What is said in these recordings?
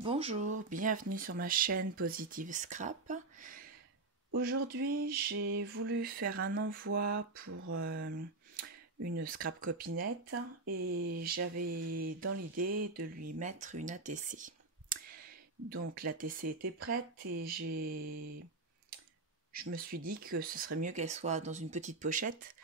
Bonjour, bienvenue sur ma chaîne Positive Scrap. Aujourd'hui, j'ai voulu faire un envoi pour une scrap copinette et j'avais dans l'idée de lui mettre une ATC. Donc l'ATC était prête et je me suis dit que ce serait mieux qu'elle soit dans une petite pochette.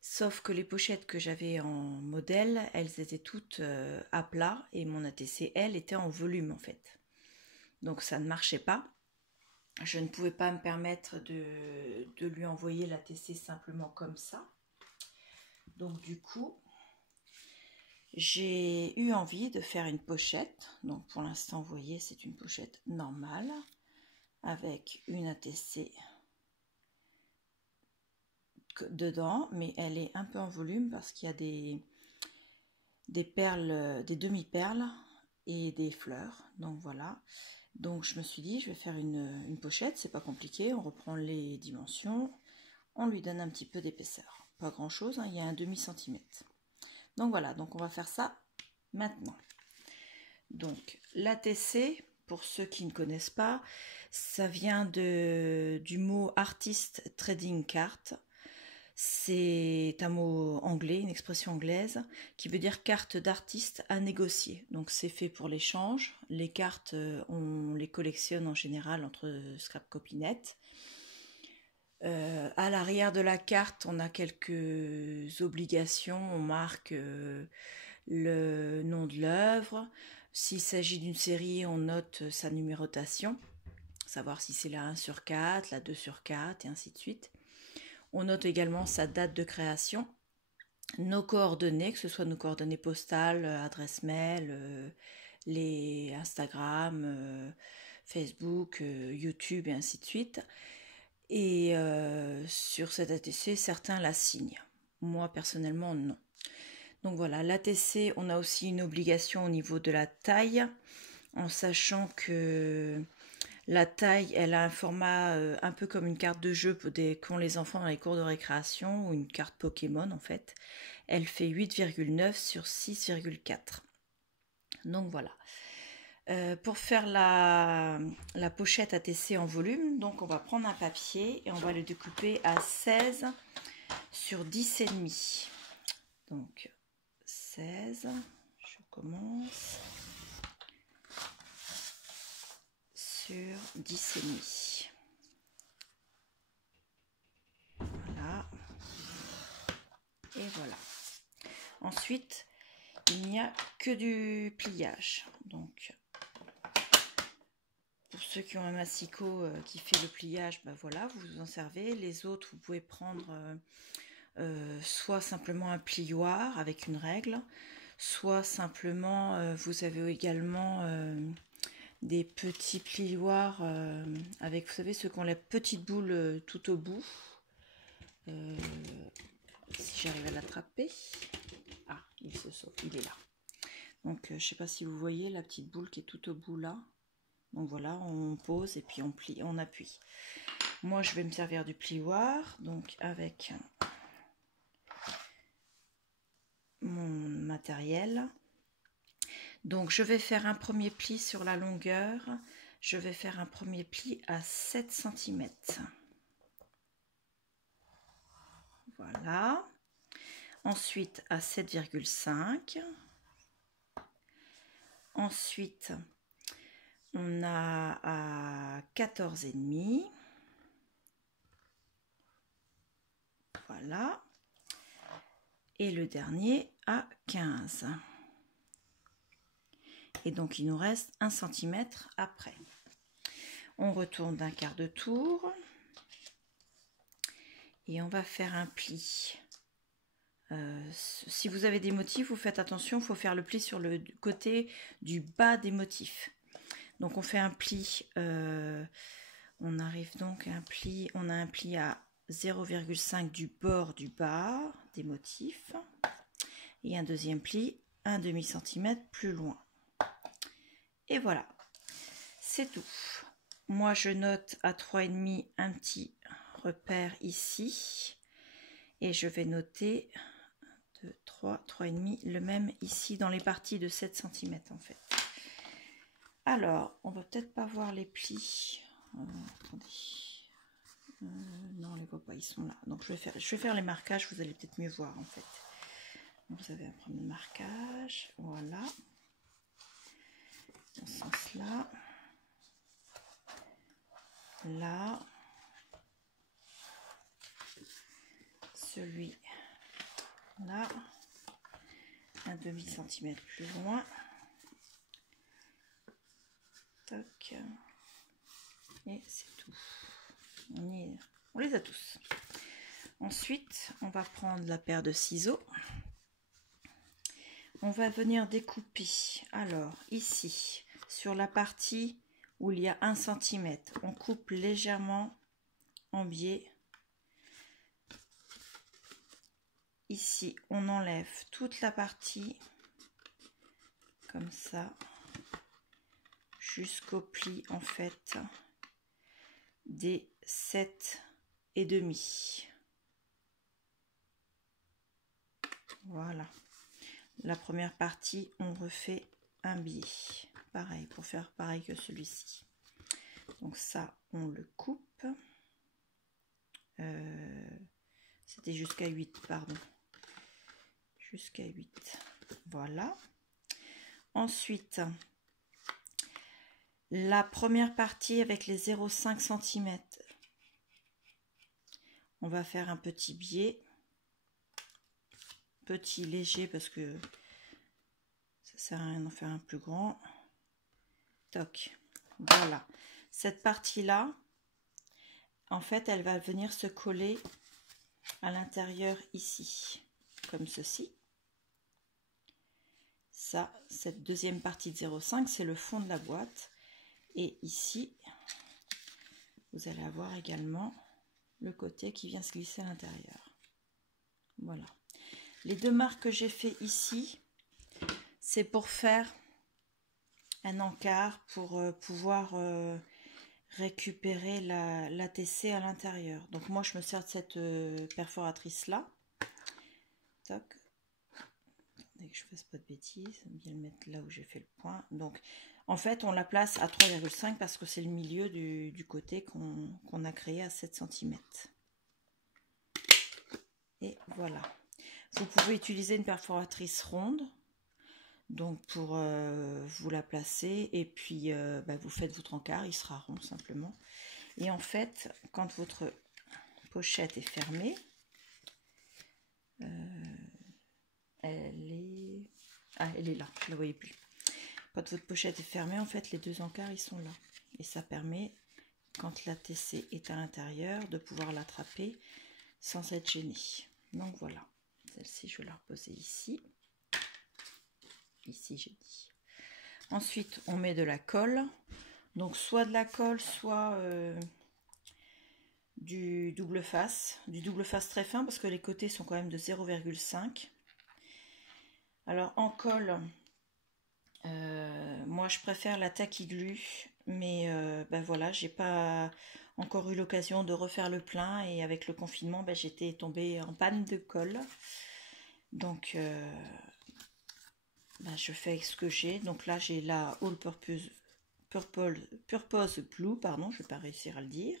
Sauf que les pochettes que j'avais en modèle, elles étaient toutes à plat et mon ATC, elle, était en volume en fait. Donc ça ne marchait pas. Je ne pouvais pas me permettre de lui envoyer l'ATC simplement comme ça. Donc du coup, j'ai eu envie de faire une pochette. Donc pour l'instant, vous voyez, c'est une pochette normale avec une ATC dedans, mais elle est un peu en volume parce qu'il y a des perles, des demi-perles et des fleurs. Donc voilà. Donc je me suis dit, je vais faire une pochette, c'est pas compliqué, on reprend les dimensions, on lui donne un petit peu d'épaisseur. Pas grand chose, hein, il y a un demi-centimètre. Donc voilà, donc on va faire ça maintenant. Donc l'ATC, pour ceux qui ne connaissent pas, ça vient du mot Artist Trading Card. C'est un mot anglais, une expression anglaise, qui veut dire carte d'artiste à négocier. Donc c'est fait pour l'échange. Les cartes, on les collectionne en général entre scrap copinette. À l'arrière de la carte, on a quelques obligations. On marque le nom de l'œuvre. S'il s'agit d'une série, on note sa numérotation, savoir si c'est la 1 sur 4, la 2 sur 4, et ainsi de suite. On note également sa date de création, nos coordonnées, que ce soit nos coordonnées postales, adresse mail, les Instagram, Facebook, YouTube et ainsi de suite. Et sur cette ATC, certains la signent. Moi, personnellement, non. Donc voilà, l'ATC, on a aussi une obligation au niveau de la taille, en sachant que la taille, elle a un format un peu comme une carte de jeu qu'ont les enfants dans les cours de récréation, ou une carte Pokémon en fait. Elle fait 8,9 sur 6,4. Donc voilà. Pour faire la pochette ATC en volume, donc on va prendre un papier et on va le découper à 16 sur 10,5. Donc 16, je commence. Sur 10,5. Voilà. Et voilà. Ensuite, il n'y a que du pliage. Donc, pour ceux qui ont un massicot qui fait le pliage, ben voilà, vous vous en servez. Les autres, vous pouvez prendre soit simplement un plioir avec une règle, soit simplement, vous avez également des petits plioirs avec, vous savez, ceux qui ont la petite boule tout au bout. Si j'arrive à l'attraper. Ah, il se sauve, il est là. Donc, je ne sais pas si vous voyez la petite boule qui est tout au bout là. Donc voilà, on pose et puis on plie, on appuie. Moi, je vais me servir du plioir, donc avec mon matériel. Donc, je vais faire un premier pli sur la longueur. Je vais faire un premier pli à 7 cm. Voilà. Ensuite, à 7,5. Ensuite, on a à 14,5. Voilà. Et le dernier à 15. Et donc, il nous reste 1 cm après. On retourne d'un quart de tour. Et on va faire un pli. Si vous avez des motifs, vous faites attention, il faut faire le pli sur le côté du bas des motifs. Donc on fait un pli, on arrive donc à un pli, on a un pli à 0,5 du bord du bas des motifs. Et un deuxième pli, un demi-centimètre plus loin. Et voilà, c'est tout. Moi je note à 3,5 un petit repère ici. Et je vais noter 2, 3, 3,5, le même ici dans les parties de 7 cm en fait. Alors, on va peut-être pas voir les plis. Attendez. Non, on les voit pas, ils sont là. Donc je vais faire les marquages, vous allez peut-être mieux voir en fait. Donc, vous avez un premier marquage, voilà. Dans ce sens-là. Là. Celui là. Un demi-centimètre plus loin. Toc. Et c'est tout. On les a tous. Ensuite, on va prendre la paire de ciseaux. On va venir découper. Alors, ici, sur la partie où il y a 1 cm, on coupe légèrement en biais. Ici, on enlève toute la partie, comme ça, jusqu'au pli, en fait, des 7,5. Voilà. La première partie, on refait un biais. Pareil, pour faire pareil que celui-ci. Donc ça, on le coupe. C'était jusqu'à 8, pardon. Jusqu'à 8. Voilà. Ensuite, la première partie avec les 0,5 cm. On va faire un petit biais. Petit, léger, parce que ça sert à rien d'en faire un plus grand. Toc. Voilà. Cette partie-là, en fait, elle va venir se coller à l'intérieur ici, comme ceci. Ça, cette deuxième partie de 0,5, c'est le fond de la boîte. Et ici, vous allez avoir également le côté qui vient se glisser à l'intérieur. Voilà. Les deux marques que j'ai fait ici, c'est pour faire un encart pour pouvoir récupérer la TC à l'intérieur. Donc moi, je me sers de cette perforatrice-là. Toc. Attendez que je ne fasse pas de bêtises. Bien le mettre là où j'ai fait le point. Donc, en fait, on la place à 3,5 parce que c'est le milieu du côté qu'on a créé à 7 cm. Et voilà. Vous pouvez utiliser une perforatrice ronde. Donc, pour vous la placer. Et puis, vous faites votre encart. Il sera rond simplement. Et en fait, quand votre pochette est fermée, elle est là, je ne la voyais plus. Quand votre pochette est fermée, en fait, les deux encarts, ils sont là. Et ça permet, quand la TC est à l'intérieur, de pouvoir l'attraper sans être gêné. Donc voilà, celle-ci, je vais la reposer ici. Ici, j'ai dit. Ensuite, on met de la colle. Donc, soit de la colle, soit du double face très fin, parce que les côtés sont quand même de 0,5. Alors, en colle, moi je préfère la Tacky Glue, mais voilà, j'ai pas encore eu l'occasion de refaire le plein, et avec le confinement, j'étais tombée en panne de colle. Donc je fais avec ce que j'ai. Donc là j'ai la All Purpose Glue, pardon, je vais pas réussir à le dire.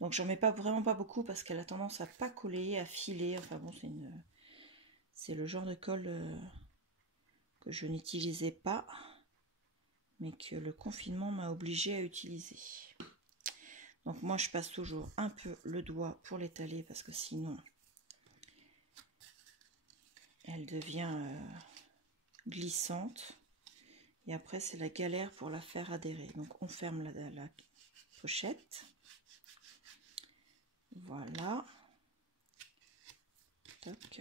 Donc j'en mets vraiment pas beaucoup parce qu'elle a tendance à pas coller, à filer. Enfin bon, c'est le genre de colle que je n'utilisais pas, mais que le confinement m'a obligée à utiliser. Donc moi je passe toujours un peu le doigt pour l'étaler parce que sinon elle devient glissante. Et après c'est la galère pour la faire adhérer. Donc on ferme la pochette. Voilà. Toc.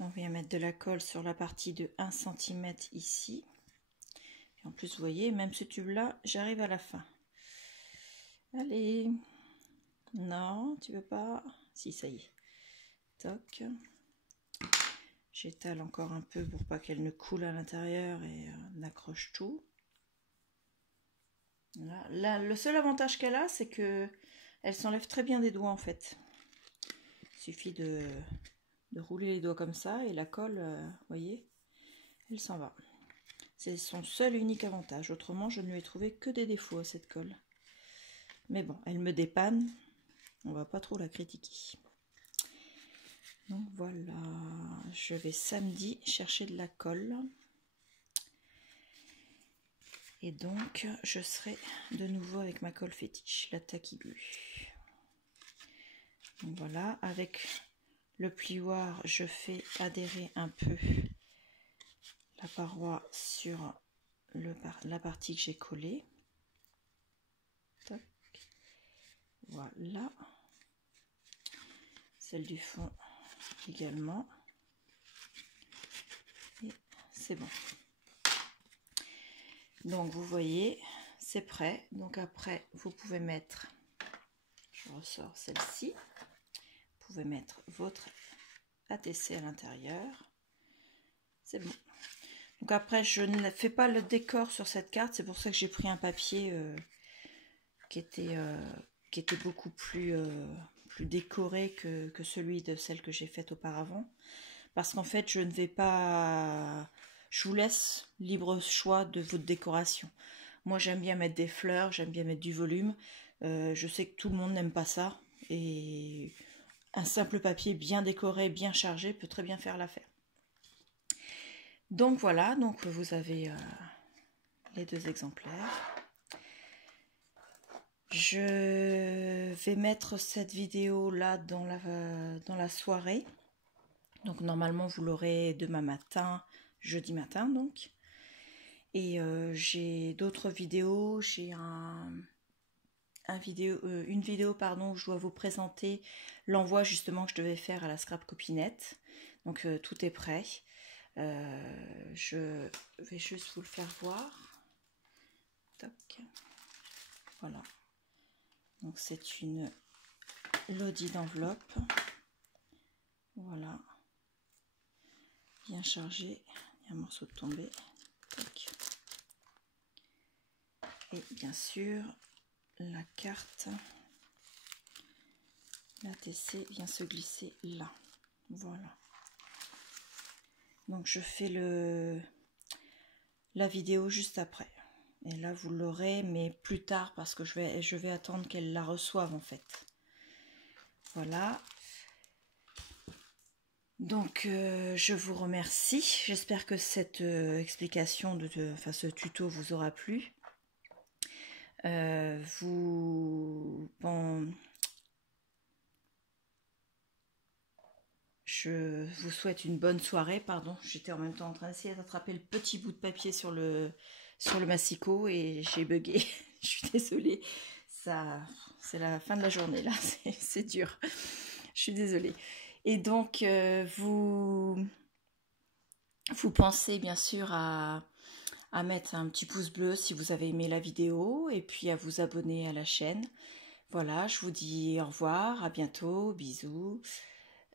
On vient mettre de la colle sur la partie de 1 cm ici. Et en plus, vous voyez, même ce tube-là, j'arrive à la fin. Allez. Non, tu veux pas? Si, ça y est. Toc. J'étale encore un peu pour pas qu'elle ne coule à l'intérieur et n'accroche tout. Là, le seul avantage qu'elle a, c'est que elle s'enlève très bien des doigts en fait. Il suffit de de rouler les doigts comme ça et la colle, vous voyez, elle s'en va. C'est son seul et unique avantage. Autrement, je ne lui ai trouvé que des défauts à cette colle. Mais bon, elle me dépanne. On va pas trop la critiquer. Donc voilà, je vais samedi chercher de la colle. Et donc, je serai de nouveau avec ma colle fétiche, la Tacky Glue. Donc voilà, avec le plioir, je fais adhérer un peu la paroi sur la partie que j'ai collée. Tac. Voilà. Celle du fond également. Et c'est bon. Donc vous voyez, c'est prêt. Donc après, vous pouvez mettre, je ressors celle-ci, vous pouvez mettre votre ATC à l'intérieur. C'est bon. Donc après, je ne fais pas le décor sur cette carte, c'est pour ça que j'ai pris un papier qui était beaucoup plus décoré que celui de celle que j'ai faite auparavant. Parce qu'en fait, je ne vais pas... Je vous laisse libre choix de votre décoration. Moi, j'aime bien mettre des fleurs, j'aime bien mettre du volume. Je sais que tout le monde n'aime pas ça. Et un simple papier bien décoré, bien chargé peut très bien faire l'affaire. Donc voilà, donc vous avez les deux exemplaires. Je vais mettre cette vidéo là dans la soirée. Donc normalement vous l'aurez demain matin, jeudi matin donc. Et j'ai d'autres vidéos, j'ai une vidéo pardon, où je dois vous présenter l'envoi justement que je devais faire à la Scrap Copinette. Donc tout est prêt. Je vais juste vous le faire voir. Toc. Voilà. Donc c'est une lodi d'enveloppe. Voilà. Bien chargé. Il y a un morceau de tombé. Toc. Et bien sûr, la carte, la TC vient se glisser là. Voilà. Donc je fais la vidéo juste après. Et là vous l'aurez, mais plus tard parce que je vais attendre qu'elle la reçoive en fait. Voilà. Donc je vous remercie. J'espère que cette explication, enfin ce tuto vous aura plu. Je vous souhaite une bonne soirée. Pardon, j'étais en même temps en train d'essayer d'attraper le petit bout de papier sur le massicot et j'ai bugué. Je suis désolée. Ça, c'est la fin de la journée là. C'est dur. Je suis désolée. Et donc, vous pensez bien sûr à mettre un petit pouce bleu si vous avez aimé la vidéo et puis à vous abonner à la chaîne. Voilà, je vous dis au revoir, à bientôt, bisous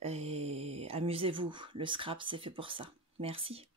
et amusez-vous, le scrap c'est fait pour ça. Merci.